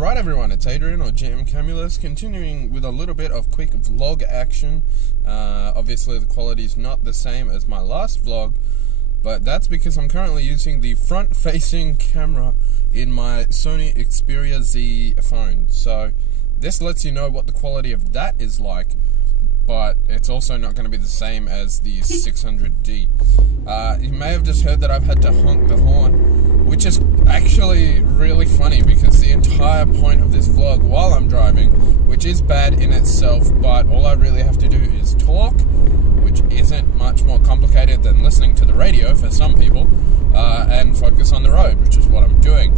Right everyone, it's Adrian or Jam Camulus, continuing with a little bit of quick vlog action. Obviously the quality is not the same as my last vlog, but that's because I'm currently using the front-facing camera in my Sony Xperia Z phone. So this lets you know what the quality of that is like, but it's also not going to be the same as the 600D. You may have just heard that I've had to honk the horn, which is actually really funny because the entire point of this vlog while I'm driving, which is bad in itself, but all I really have to do is talk, which isn't much more complicated than listening to the radio for some people, and focus on the road, which is what I'm doing.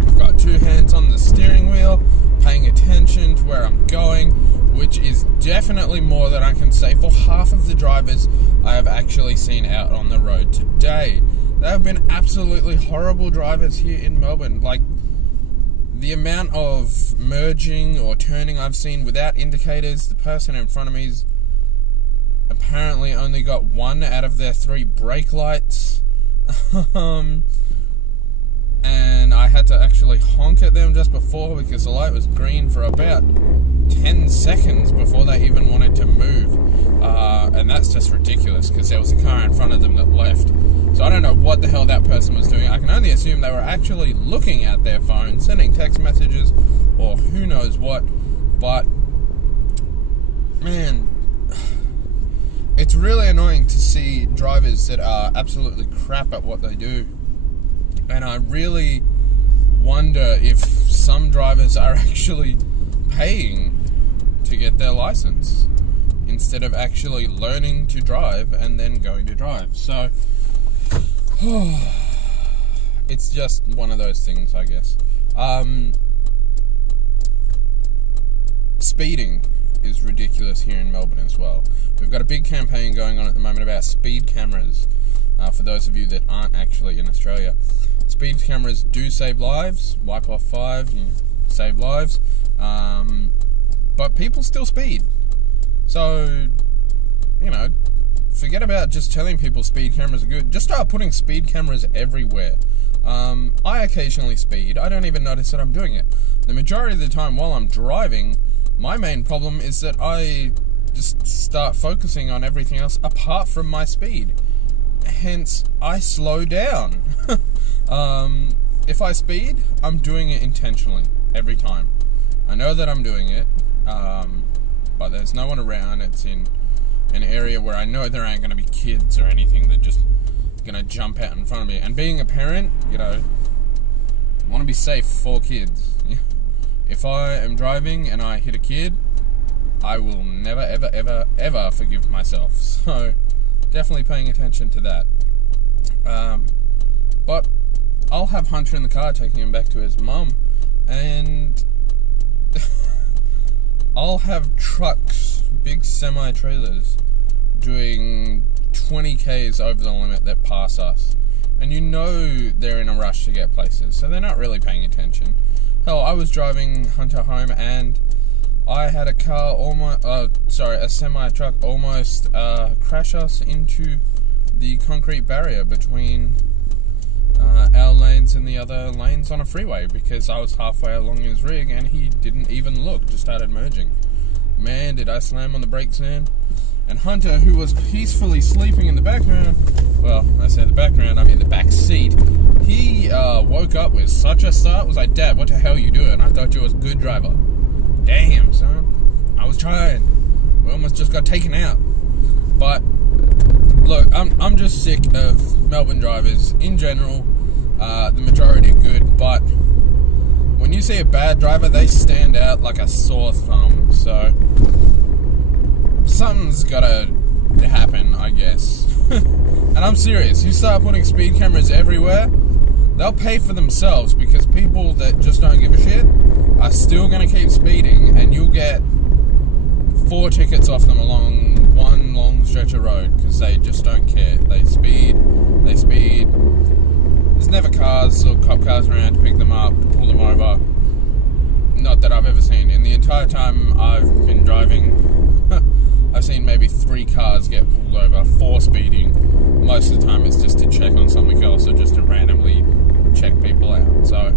I've got two hands on the steering wheel, paying attention to where I'm going, which is definitely more than I can say for half of the drivers I have actually seen out on the road today. There have been absolutely horrible drivers here in Melbourne. Like, the amount of merging or turning I've seen without indicators. The person in front of me's apparently only got 1 out of their 3 brake lights. And I had to actually honk at them just before because the light was green for about 10 seconds before they even wanted to move. And that's just ridiculous because there was a car in front of them that left. So I don't know what the hell that person was doing. I can only assume they were actually looking at their phone, sending text messages, or who knows what. But, man, it's really annoying to see drivers that are absolutely crap at what they do. And I really wonder if some drivers are actually paying to get their license instead of actually learning to drive and then going to drive. So, it's just one of those things, I guess. Speeding is ridiculous here in Melbourne as well. We've got a big campaign going on at the moment about speed cameras, for those of you that aren't actually in Australia. Speed cameras do save lives, wipe off 5, save lives, but people still speed. So, forget about just telling people speed cameras are good. Just start putting speed cameras everywhere. I occasionally speed. I don't even notice that I'm doing it. The majority of the time while I'm driving, my main problem is that I just start focusing on everything else apart from my speed. Hence, I slow down. If I speed, I'm doing it intentionally every time. I know that I'm doing it, but there's no one around. It's in an area where I know there aren't going to be kids or anything that just going to jump out in front of me. And being a parent, I want to be safe for kids. If I am driving and I hit a kid, I will never, ever, ever, ever forgive myself. So, definitely paying attention to that. But I'll have Hunter in the car taking him back to his mum, and I'll have trucks, big semi-trailers, doing 20 k's over the limit that pass us. And they're in a rush to get places, so they're not really paying attention. Hell, I was driving Hunter home and I had a semi-truck almost crash us into the concrete barrier between our lanes and the other lanes on a freeway because I was halfway along his rig and he didn't even look, just started merging. Man, did I slam on the brakes then. And Hunter, who was peacefully sleeping in the background, well, I say the background, I mean the back seat, he woke up with such a start. Was like, Dad, what the hell are you doing? I thought you was a good driver. Damn, son. I was trying. We almost just got taken out. But look, I'm just sick of Melbourne drivers in general. The majority are good, but when you see a bad driver, they stand out like a sore thumb. So something's gotta happen, I guess. And I'm serious. You start putting speed cameras everywhere, they'll pay for themselves because people that just don't give a shit are still gonna keep speeding, and you'll get 4 tickets off them along one long stretch of road because they just don't care. They speed. There's never cars or cop cars around to pick them up, to pull them over. Not that I've ever seen. In the entire time I've been driving, I've seen maybe 3 cars get pulled over for speeding. Most of the time it's just to check on something else or just to randomly check people out. So,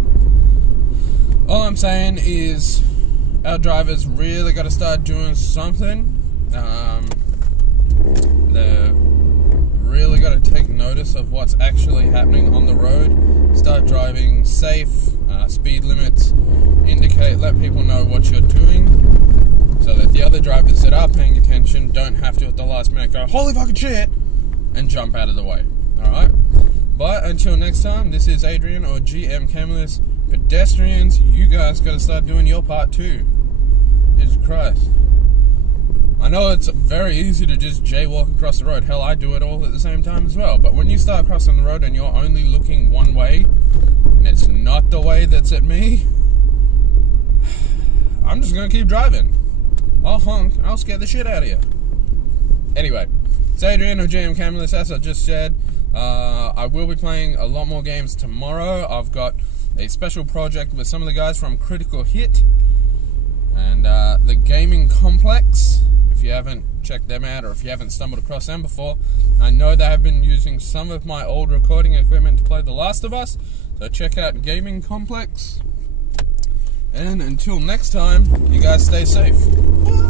All I'm saying is our drivers really got to start doing something. They're really got to take notice of what's actually happening on the road. Start driving safe, speed limits, let people know what you're doing, so that the other drivers that are paying attention don't have to at the last minute go, holy fucking shit, and jump out of the way. Alright? But until next time, this is Adrian or GM Camillus. Pedestrians, you guys got to start doing your part too. Jesus Christ. I know it's very easy to just jaywalk across the road. Hell, I do it all at the same time as well. But when you start crossing the road and you're only looking one way, and it's not the way that's at me, I'm just going to keep driving. I'll honk, I'll scare the shit out of you. Anyway, it's Adrian or GM Camillus, as I just said. I will be playing a lot more games tomorrow. I've got a special project with some of the guys from Critical Hit and the Gaming Complex. If you haven't checked them out, or if you haven't stumbled across them before, I know they have been using some of my old recording equipment to play The Last of Us, so check out Gaming Complex. And until next time, you guys stay safe. Bye.